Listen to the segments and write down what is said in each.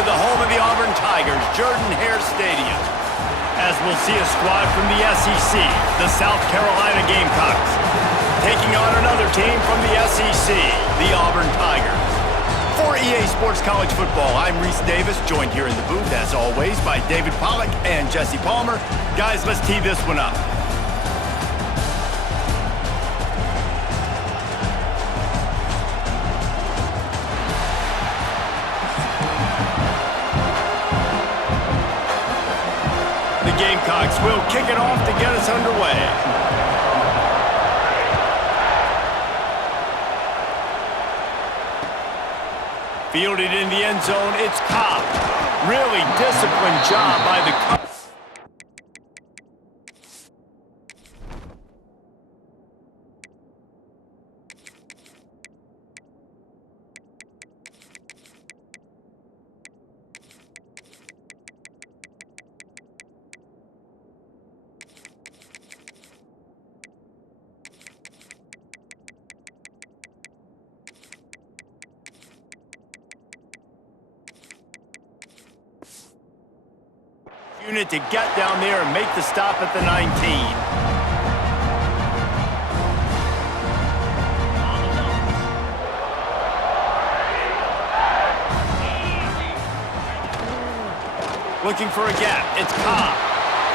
into the home of the Auburn Tigers, Jordan-Hare Stadium, as we'll see a squad from the SEC, the South Carolina Gamecocks, taking on another team from the SEC, the Auburn Tigers. For EA Sports College Football, I'm Reese Davis, joined here in the booth, as always, by David Pollack and Jesse Palmer. Guys, let's tee this one up. The Gamecocks will kick it off to get us underway. Fielded in the end zone, it's Cobb. Really disciplined job by the Cubs. Unit to get down there and make the stop at the 19. Looking for a gap. It's Cobb.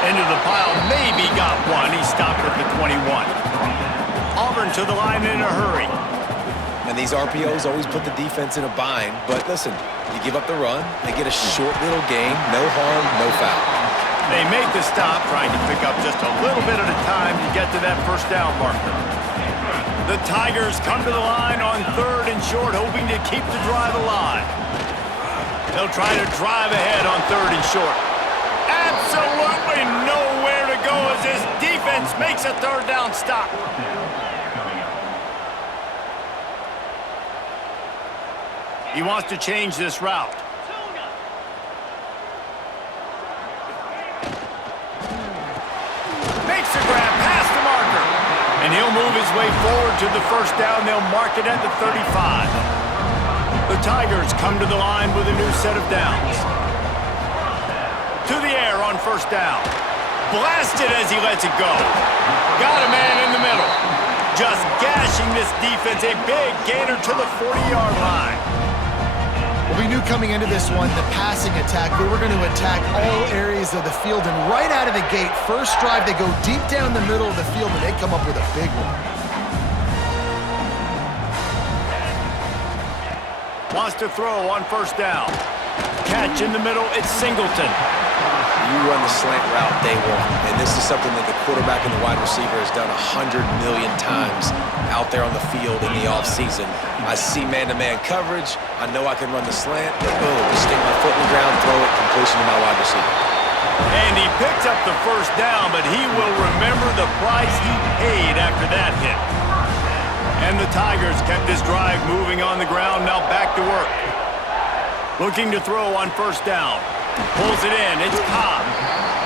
Into the pile. Maybe got one. He stopped at the 21. Auburn to the line in a hurry. And these RPOs always put the defense in a bind. But listen, you give up the run, they get a short little gain, no harm, no foul. They make the stop, trying to pick up just a little bit at a time to get to that first down marker. The Tigers come to the line on 3rd and short, hoping to keep the drive alive. They'll try to drive ahead on 3rd and short. Absolutely nowhere to go as this defense makes a 3rd down stop. He wants to change this route. Makes a grab past the marker. And he'll move his way forward to the first down. They'll mark it at the 35. The Tigers come to the line with a new set of downs. To the air on 1st down. Blasted as he lets it go. Got a man in the middle. Just gashing this defense. A big gainer to the 40-yard line. Well, we knew coming into this one, the passing attack, they were going to attack all areas of the field, and right out of the gate, first drive, they go deep down the middle of the field, and they come up with a big one. Wants to throw on 1st down. Catch in the middle, it's Singleton. You run the slant route day one, and this is something that the quarterback and the wide receiver has done 100 million times out there on the field in the offseason. I see man-to-man coverage. I know I can run the slant, but boom, stick my foot in the ground, throw it, completion to my wide receiver. And he picked up the first down, but he will remember the price he paid after that hit. And the Tigers kept this drive moving on the ground, now back to work. Looking to throw on 1st down. Pulls it in, it's Cobb.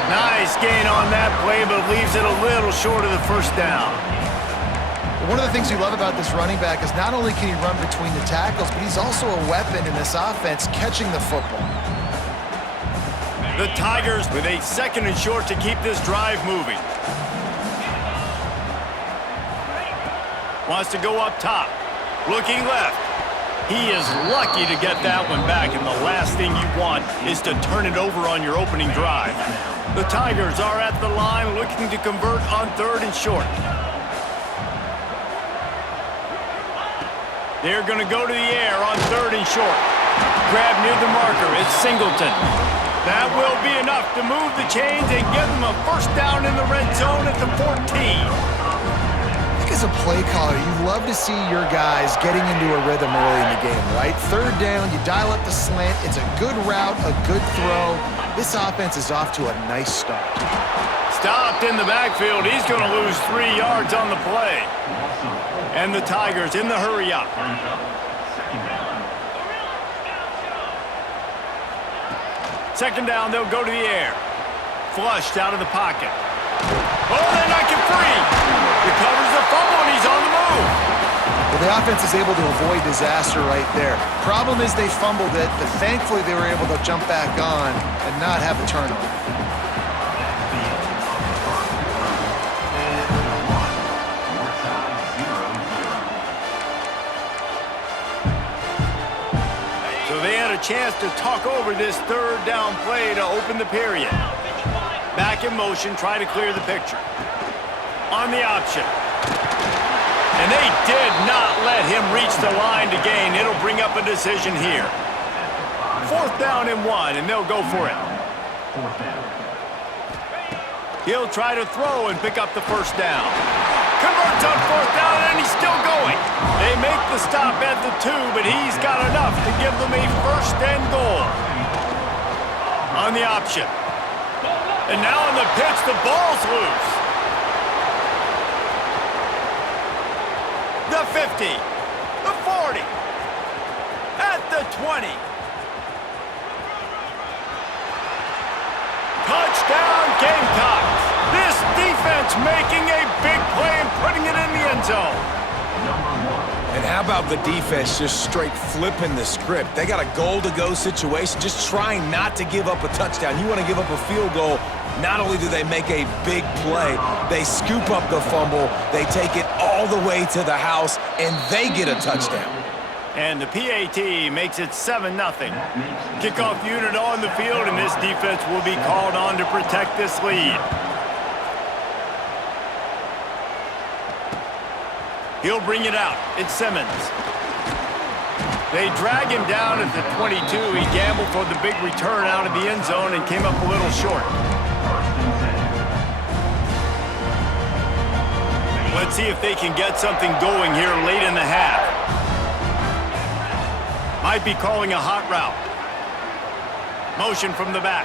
Nice gain on that play, but leaves it a little short of the first down. One of the things we love about this running back is not only can he run between the tackles, but he's also a weapon in this offense, catching the football. The Tigers with a 2nd and short to keep this drive moving. Wants to go up top. Looking left. He is lucky to get that one back, and the last thing you want is to turn it over on your opening drive. The Tigers are at the line looking to convert on 3rd and short. They're going to go to the air on 3rd and short. Grab near the marker, it's Singleton. That will be enough to move the chains and give them a first down in the red zone at the 14. As a play caller, you love to see your guys getting into a rhythm early in the game, right? 3rd down, you dial up the slant. It's a good route, a good throw. This offense is off to a nice start. Stopped in the backfield. He's going to lose 3 yards on the play. And the Tigers in the hurry up. Second down, they'll go to the air. Flushed out of the pocket. Oh, they're not get free. Recovers the fumble, and he's on the move. Well, Well, the offense is able to avoid disaster right there. Problem is they fumbled it, but thankfully they were able to jump back on and not have a turnover. Chance to talk over this third down play to open the period. Back in motion, try to clear the picture. On the option. And they did not let him reach the line to gain. It'll bring up a decision here. 4th down and 1, and they'll go for it. He'll try to throw and pick up the first down. Converts on 4th down, and he's still going. They make the stop at the 2, but he's got enough to give them a 1st and goal. On the option. And now on the pitch, the ball's loose. The 50, the 40, at the 20. Touchdown, Gamecocks. This defense making a big play and putting it in the end zone. And how about the defense just straight flipping the script? They got a goal-to-go situation, just trying not to give up a touchdown. You want to give up a field goal, not only do they make a big play, they scoop up the fumble, they take it all the way to the house, and they get a touchdown. And the PAT makes it 7-0. Kickoff unit on the field, and this defense will be called on to protect this lead. He'll bring it out. It's Simmons. They drag him down at the 22. He gambled for the big return out of the end zone and came up a little short. Let's see if they can get something going here late in the half. Might be calling a hot route. Motion from the back.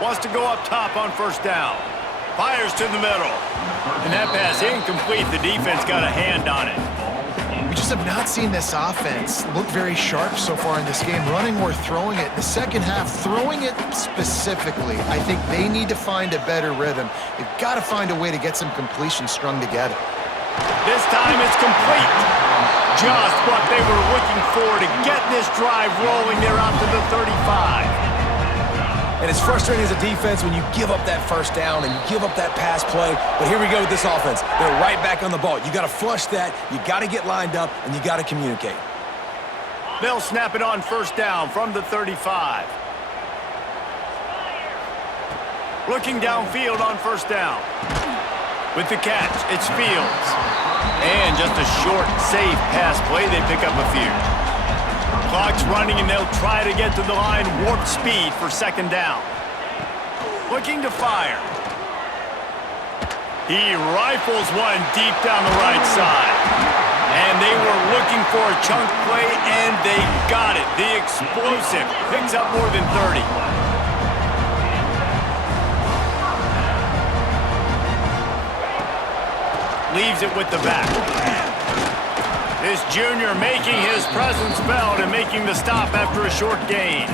Wants to go up top on 1st down. Fires to the middle. And that pass incomplete. The defense got a hand on it. We just have not seen this offense look very sharp so far in this game, running or throwing it. In the second half, throwing it specifically, I think they need to find a better rhythm. They've got to find a way to get some completions strung together. This time it's complete. Just what they were looking for to get this drive rolling. They're out to the 35. And it's frustrating as a defense when you give up that 1st down and you give up that pass play. But here we go with this offense. They're right back on the ball. You got to flush that, you got to get lined up, and you got to communicate. They'll snap it on 1st down from the 35. Looking downfield on 1st down. With the catch, it's Fields. And just a short, safe pass play. They pick up a few. Clock's running, and they'll try to get to the line, warp speed for 2nd down. Looking to fire. He rifles one deep down the right side. And they were looking for a chunk play, and they got it. The explosive picks up more than 30. Leaves it with the back. This junior making his presence felt and making the stop after a short gain.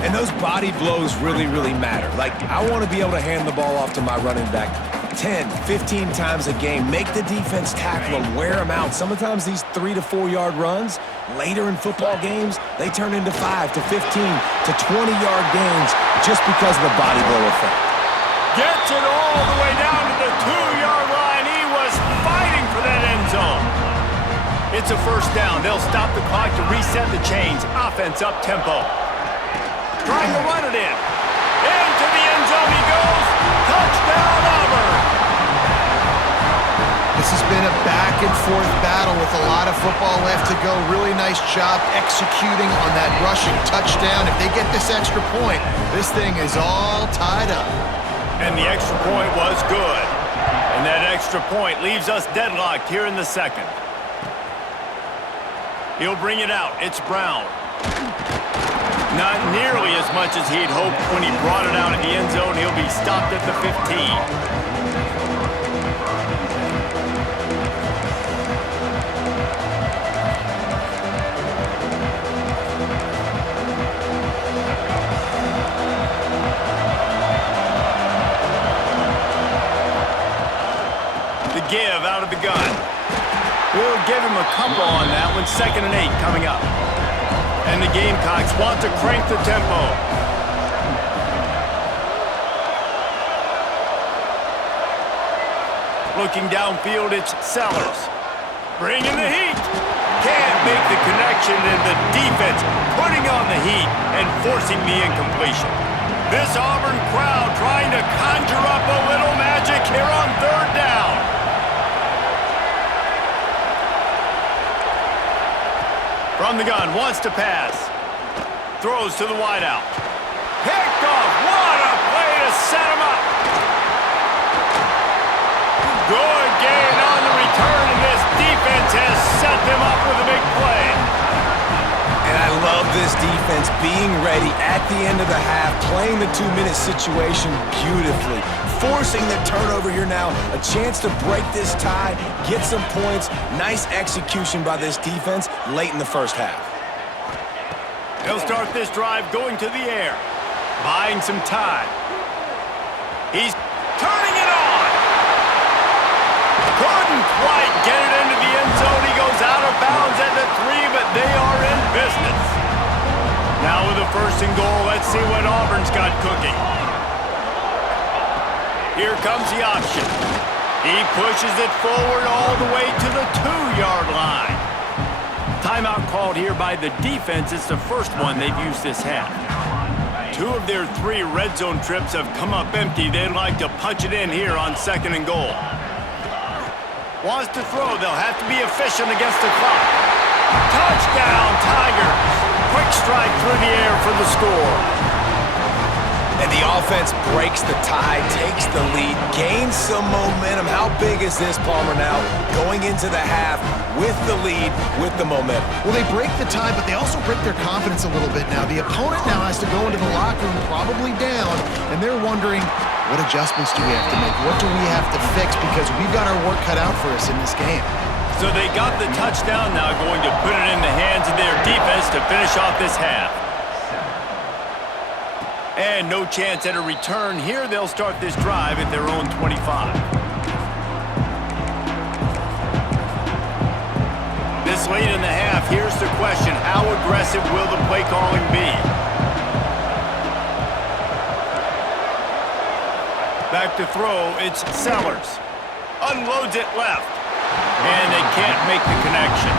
And those body blows really, really matter. Like, I want to be able to hand the ball off to my running back 10, 15 times a game. Make the defense tackle them, wear them out. Sometimes these 3 to 4 yard runs, later in football games, they turn into 5 to 15 to 20 yard gains just because of the body blow effect. Gets it all the way down to the 2-yard line. He was fighting for that end zone. It's a 1st down. They'll stop the clock to reset the chains. Offense up tempo. Trying to run it in. Into the end zone he goes. Touchdown, Auburn. This has been a back-and-forth battle with a lot of football left to go. Really nice job executing on that rushing touchdown. If they get this extra point, this thing is all tied up. And the extra point was good. And that extra point leaves us deadlocked here in the 2nd. He'll bring it out. It's Brown. Not nearly as much as he'd hoped when he brought it out of the end zone. He'll be stopped at the 15. The give out of the gun. We'll give him a couple on that one. 2nd and 8 coming up. And the Gamecocks want to crank the tempo. Looking downfield, it's Sellers. Bringing the heat. Can't make the connection, and the defense putting on the heat and forcing the incompletion. This Auburn crowd trying to conjure up a little magic here on 3rd down. From the gun, wants to pass. Throws to the wideout. Picked off. What a play to set him up. Good gain on the return, and this defense has set them up with a big play. And I love this defense being ready at the end of the half, playing the 2-minute situation beautifully, forcing the turnover here now, a chance to break this tie, get some points. Nice execution by this defense late in the first half. They'll start this drive going to the air, buying some time. He's turning it on. Couldn't quite get it into the end zone. He goes out of bounds at the 3, but they are in business. Now with a 1st and goal, let's see what Auburn's got cooking. Here comes the option. He pushes it forward all the way to the 2-yard line. Timeout called here by the defense. It's the first one they've used this half. 2 of their 3 red zone trips have come up empty. They'd like to punch it in here on 2nd and goal. Wants to throw. They'll have to be efficient against the clock. Touchdown, Tigers. Quick strike through the air for the score. And the offense breaks the tie, takes the lead, gains some momentum. How big is this, Palmer, now? Going into the half with the lead, with the momentum. Well, they break the tie, but they also break their confidence a little bit now. The opponent now has to go into the locker room probably down, and they're wondering, what adjustments do we have to make? What do we have to fix? Because we've got our work cut out for us in this game. So they got the touchdown, now going to put it in the hands of their defense to finish off this half. And no chance at a return here. They'll start this drive at their own 25. This late in the half, here's the question. How aggressive will the play calling be? Back to throw, it's Sellers. Unloads it left. And they can't make the connection.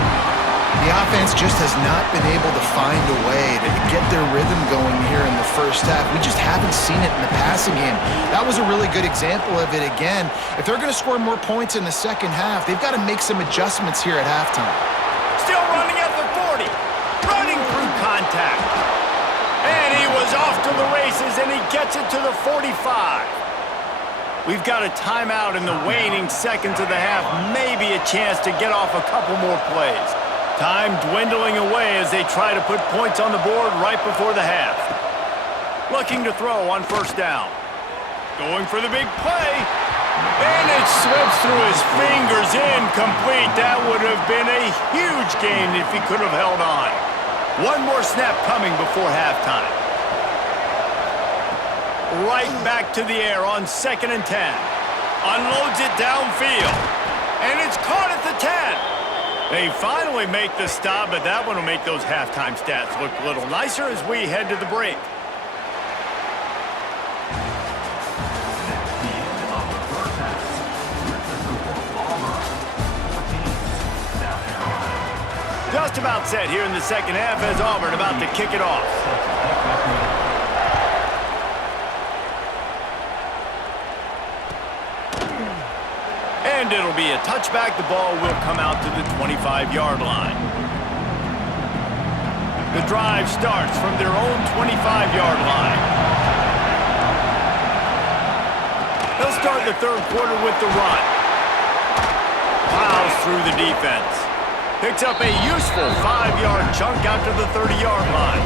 The offense just has not been able to find a way to get their rhythm going here in the first half. We just haven't seen it in the passing game. That was a really good example of it again. If they're going to score more points in the second half, they've got to make some adjustments here at halftime. Still running at the 40. Running through contact. And he was off to the races, and he gets it to the 45. We've got a timeout in the waning seconds of the half. Maybe a chance to get off a couple more plays. Time dwindling away as they try to put points on the board right before the half. Looking to throw on 1st down. Going for the big play. And it slips through his fingers, incomplete. That would have been a huge gain if he could have held on. One more snap coming before halftime. Right back to the air on 2nd and 10. Unloads it downfield. And it's caught at the 10. They finally make the stop, but that one will make those halftime stats look a little nicer as we head to the break. Just about set here in the second half as Auburn about to kick it off. And it'll be a touchback. The ball will come out to the 25-yard line. The drive starts from their own 25-yard line. They'll start the 3rd quarter with the run. Plows through the defense. Picks up a useful 5-yard chunk out to the 30-yard line.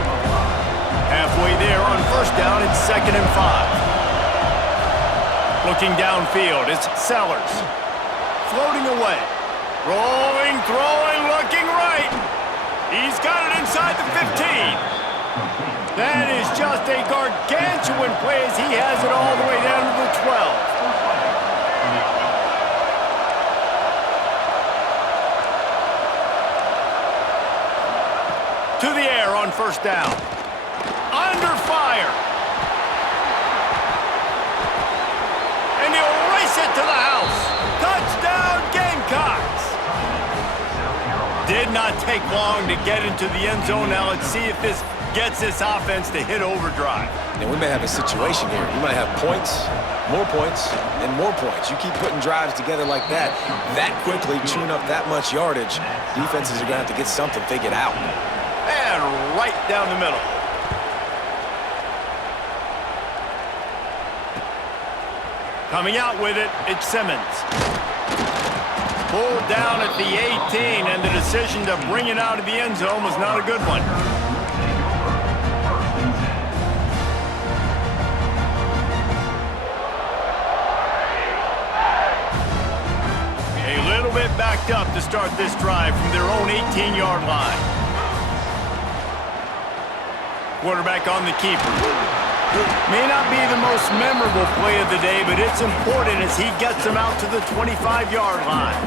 Halfway there on 1st down, it's 2nd and 5. Looking downfield, it's Sellers. Floating away. Rolling, throwing, looking right. He's got it inside the 15. That is just a gargantuan play as he has it all the way down to the 12. first down. Under fire. And he'll race it to the house. Touchdown, Gamecocks. Did not take long to get into the end zone. Now let's see if this gets this offense to hit overdrive. And we may have a situation here. We might have points, and more points. You keep putting drives together like that quickly, chewing up that much yardage, defenses are going to have to get something figured out. And right down the middle. Coming out with it, it's Simmons. Pulled down at the 18, and the decision to bring it out of the end zone was not a good one. A little bit backed up to start this drive from their own 18-yard line. Quarterback on the keeper. May not be the most memorable play of the day, but it's important as he gets them out to the 25-yard line.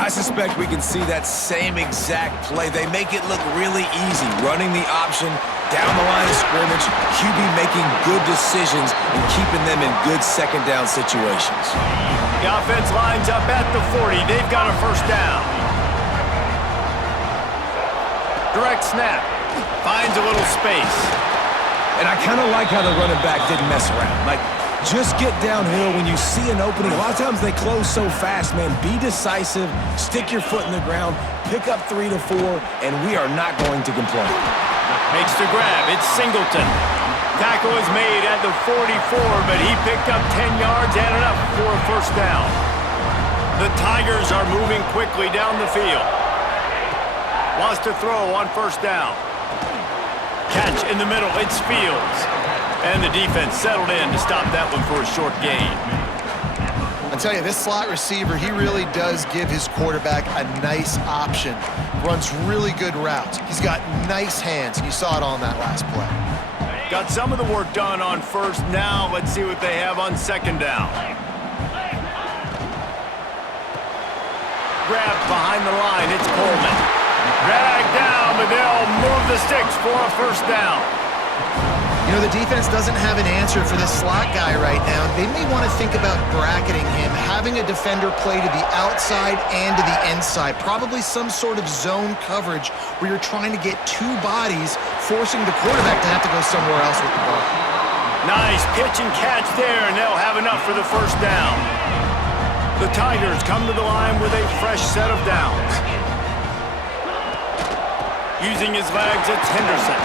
I suspect we can see that same exact play. They make it look really easy, running the option down the line of scrimmage, QB making good decisions and keeping them in good second down situations. The offense lines up at the 40. They've got a first down. Direct snap. Finds a little space. And I kind of like how the running back didn't mess around. Like, just get downhill when you see an opening. A lot of times they close so fast, man. Be decisive, stick your foot in the ground, pick up 3 to 4, and we are not going to complain. Makes the grab. It's Singleton. Tackle is made at the 44, but he picked up 10 yards and enough for a first down. The Tigers are moving quickly down the field. Wants to throw on first down. Catch in the middle, it's Fields. And the defense settled in to stop that one for a short gain. I tell you, this slot receiver, he really does give his quarterback a nice option. Runs really good routes. He's got nice hands, and you saw it on that last play. Got some of the work done on first. Now let's see what they have on second down. Grabbed behind the line, it's Coleman. Dragged down, but they'll move the sticks for a first down. You know, the defense doesn't have an answer for this slot guy right now. They may want to think about bracketing him, having a defender play to the outside and to the inside. Probably some sort of zone coverage where you're trying to get two bodies, forcing the quarterback to have to go somewhere else with the ball. Nice pitch and catch there, and they'll have enough for the first down. The Tigers come to the line with a fresh set of downs. Using his legs, it's Henderson.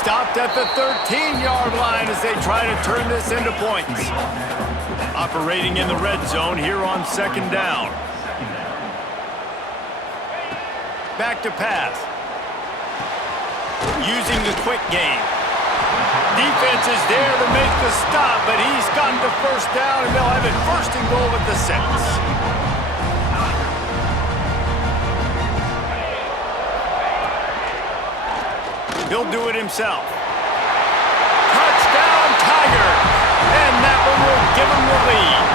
Stopped at the 13-yard line as they try to turn this into points. Operating in the red zone here on second down. Back to pass. Using the quick game. Defense is there to make the stop, but he's gotten the first down, and they'll have it first and goal at the 6. He'll do it himself. Touchdown, Tigers! And that one will give him the lead.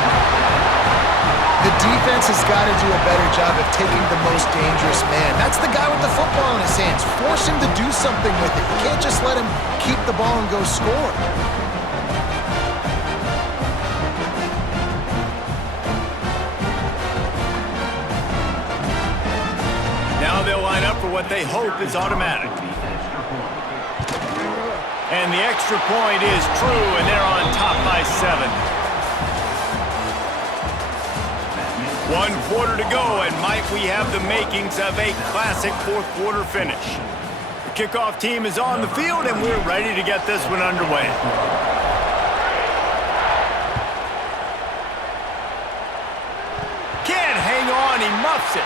The defense has got to do a better job of taking the most dangerous man. That's the guy with the football in his hands. Force him to do something with it. You can't just let him keep the ball and go score. Now they'll line up for what they hope is automatic. And the extra point is true, and they're on top by 7. 1 quarter to go, and might we have the makings of a classic fourth quarter finish. The kickoff team is on the field, and we're ready to get this one underway. Can't hang on, he muffs it.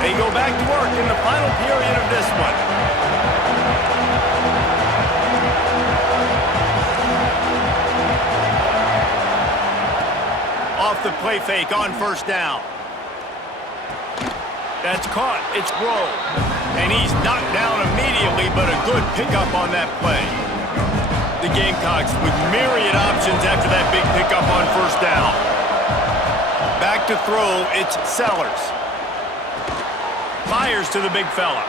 They go back to work in the final period of this one. Off the play fake on first down. That's caught. It's Rowe. And he's knocked down immediately, but a good pickup on that play. The Gamecocks with myriad options after that big pickup on first down. Back to throw, it's Sellers. Fires to the big fella.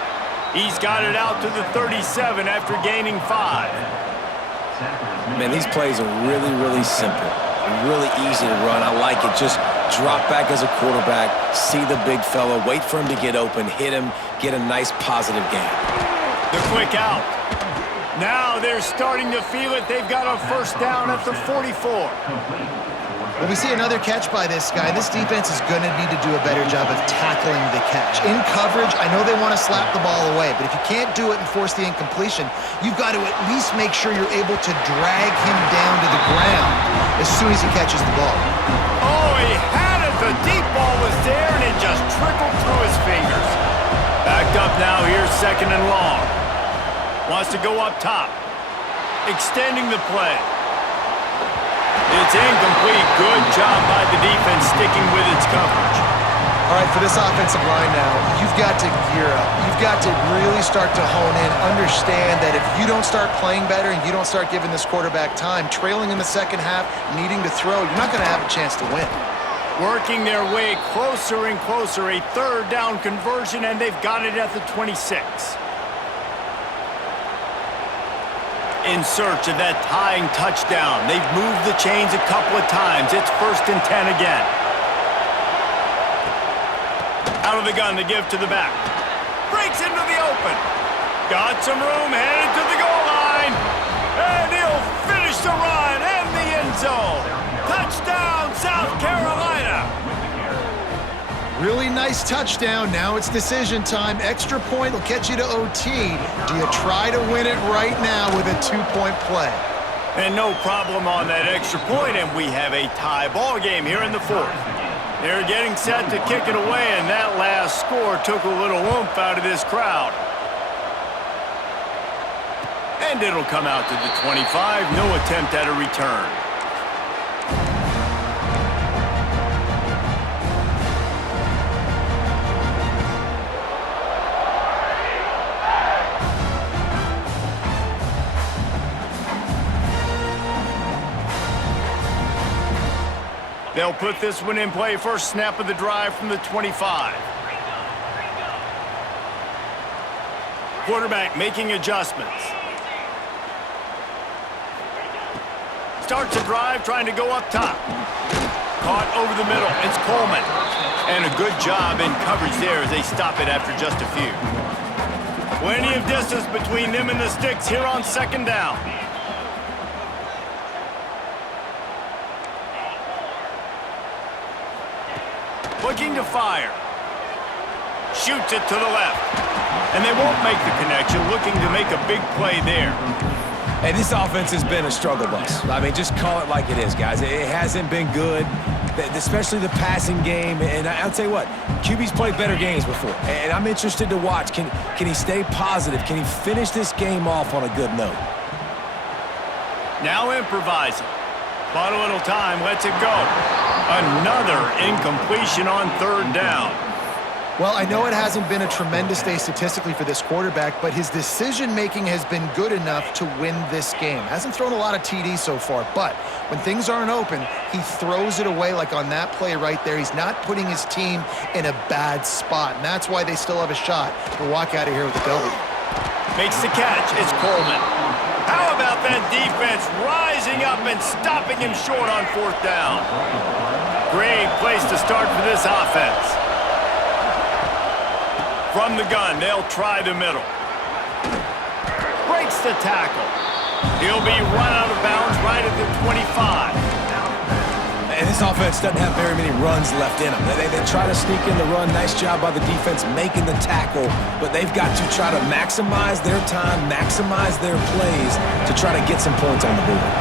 He's got it out to the 37 after gaining 5. Man, these plays are really, really simple. Really easy to run. I like it. Just drop back as a quarterback, see the big fella, wait for him to get open, hit him, get a nice positive gain. The quick out. Now they're starting to feel it. They've got a first down at the 44. Well, we see another catch by this guy. This defense is going to need to do a better job of tackling the catch. In coverage, I know they want to slap the ball away, but if you can't do it and force the incompletion, you've got to at least make sure you're able to drag him down to the ground as soon as he catches the ball. Oh, he had it. The deep ball was there, and it just trickled through his fingers. Backed up now. Here's second and long. Wants to go up top. Extending the play. It's incomplete. Good job by the defense sticking with its coverage. All right, for this offensive line now, you've got to gear up. You've got to really start to hone in, understand that if you don't start playing better and you don't start giving this quarterback time, trailing in the second half, needing to throw, you're not going to have a chance to win. Working their way closer and closer, a third down conversion, and they've got it at the 26. In search of that tying touchdown. They've moved the chains a couple of times. It's 1st and 10 again. Out of the gun to give to the back. Breaks into the open. Got some room, headed to the goal line. And he'll finish the run and the end zone. Touchdown, South Carolina. Really nice touchdown. Now it's decision time. Extra point will get you to OT. Do you try to win it right now with a 2-point play? And no problem on that extra point, and we have a tie ball game here in the 4th. They're getting set to kick it away, and that last score took a little oomph out of this crowd. And it'll come out to the 25. No attempt at a return. They'll put this one in play. First snap of the drive from the 25. Quarterback making adjustments. Starts a drive trying to go up top. Caught over the middle. It's Coleman. And a good job in coverage there as they stop it after just a few. Plenty of distance between them and the sticks here on second down. Looking to fire. Shoots it to the left. And they won't make the connection, looking to make a big play there. Hey, this offense has been a struggle bus. I mean, just call it like it is, guys. It hasn't been good, especially the passing game. And I'll tell you what, QB's played better games before. And I'm interested to watch. Can he stay positive? Can he finish this game off on a good note? Now improvising. Bought a little time, lets it go. Another incompletion on third down. Well, I know it hasn't been a tremendous day statistically for this quarterback, but his decision-making has been good enough to win this game. Hasn't thrown a lot of TDs so far, but when things aren't open, he throws it away like on that play right there. He's not putting his team in a bad spot, and that's why they still have a shot to walk out of here with a W. Makes the catch. It's Coleman. How about that defense rising up and stopping him short on fourth down? Great place to start for this offense. From the gun, they'll try the middle. Breaks the tackle. He'll be run out of bounds right at the 25. And this offense doesn't have very many runs left in them. They try to sneak in the run. Nice job by the defense making the tackle, but they've got to try to maximize their time, maximize their plays to try to get some points on the board.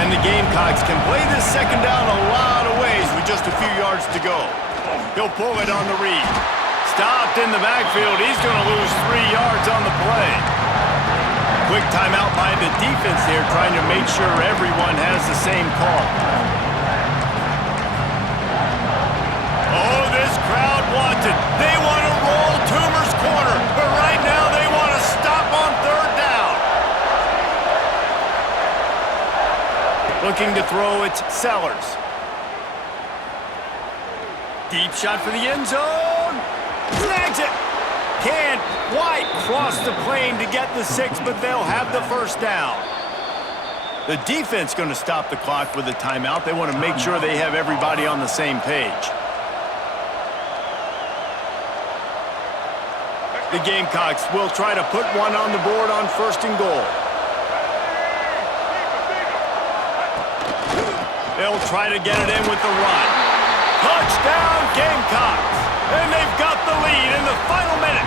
And the Gamecocks can play this second down a lot of ways with just a few yards to go. He'll pull it on the read. Stopped in the backfield. He's going to lose 3 yards on the play. Quick timeout by the defense there, trying to make sure everyone has the same call. Oh, this crowd wants it. They want to roll Toomer's corner, but right now they want to stop on third down. Looking to throw, it's Sellers. Deep shot for the end zone. Snags it. Can't quite cross the plane to get the 6, but they'll have the first down. The defense going to stop the clock with a timeout. They want to make sure they have everybody on the same page. The Gamecocks will try to put one on the board on 1st and goal. They'll try to get it in with the run. Touchdown, Gamecocks! And they've got the lead in the final minute.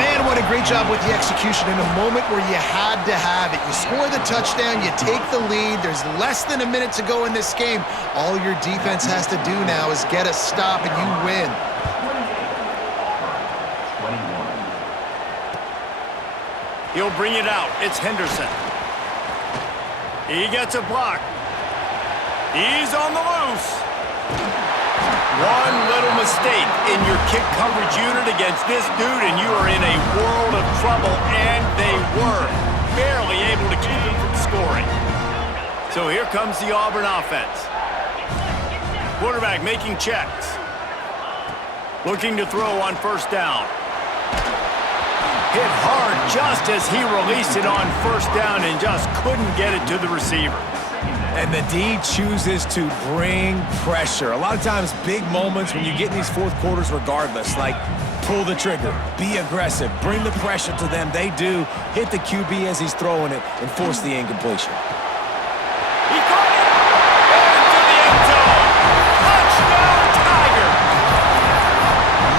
Man, what a great job with the execution in a moment where you had to have it. You score the touchdown, you take the lead. There's less than a minute to go in this game. All your defense has to do now is get a stop and you win. He'll bring it out. It's Henderson. He gets a block. He's on the loose. One little mistake in your kick coverage unit against this dude, and you are in a world of trouble, and they were barely able to keep him from scoring. So here comes the Auburn offense. Quarterback making checks. Looking to throw on 1st down. Hit hard just as he released it on 1st down and just couldn't get it to the receiver. And the D chooses to bring pressure. A lot of times, big moments when you get in these fourth quarters regardless, like pull the trigger, be aggressive, bring the pressure to them. They do. Hit the QB as he's throwing it and force the incompletion. He caught it! Into the end zone! Touchdown, Tigers!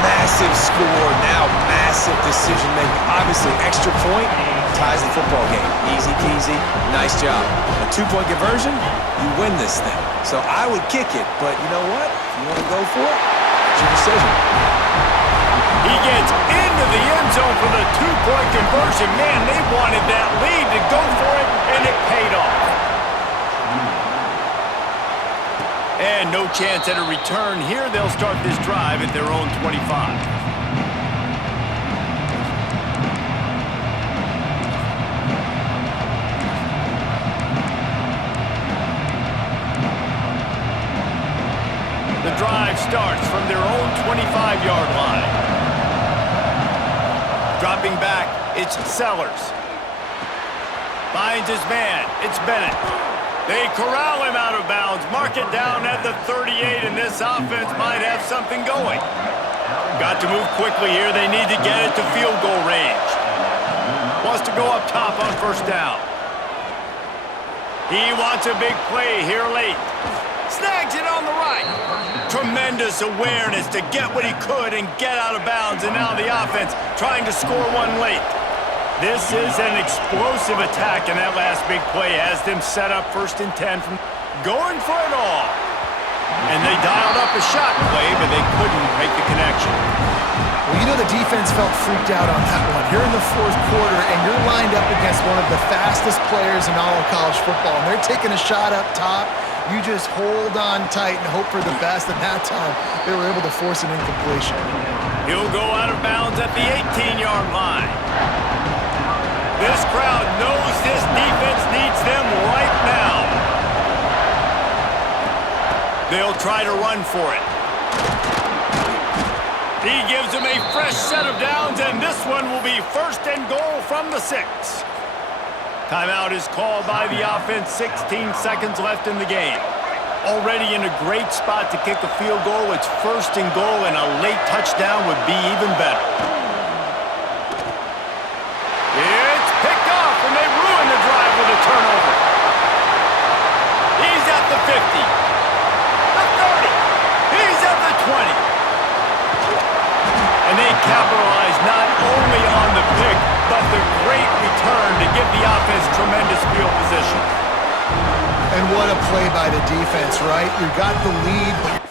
Massive score, now massive decision-making. Obviously, extra point ties the football game. Easy peasy, nice job. A 2-point conversion, you win this thing. So I would kick it, but you know what? If you want to go for it, it's your decision. He gets into the end zone for the 2-point conversion. Man, they wanted that lead to go for it, and it paid off. And no chance at a return here. They'll start this drive at their own 25. The drive starts from their own 25-yard line. Dropping back, it's Sellers. Finds his man, it's Bennett. They corral him out of bounds, mark it down at the 38, and this offense might have something going. Got to move quickly here. They need to get it to field goal range. Wants to go up top on 1st down. He wants a big play here late. Snags it on the right. Tremendous awareness to get what he could and get out of bounds, and now the offense trying to score one late. This is an explosive attack, and that last big play has them set up 1st and 10 from going for it all. And they dialed up a shot play, but they couldn't make the connection. Well, you know the defense felt freaked out on that one. You're in the 4th quarter, and you're lined up against one of the fastest players in all of college football, and they're taking a shot up top. You just hold on tight and hope for the best. At that time, they were able to force an incompletion. He'll go out of bounds at the 18-yard line. This crowd knows this defense needs them right now. They'll try to run for it. He gives them a fresh set of downs, and this one will be 1st and goal from the 6. Timeout is called by the offense. 16 seconds left in the game. Already in a great spot to kick a field goal. It's 1st and goal, and a late touchdown would be even better. It's picked off, and they ruin the drive with a turnover. He's at the 50. The 30. He's at the 20. And they capitalize not only on the pick, but the great return to give the offense tremendous field position. And what a play by the defense, right? You got the lead, but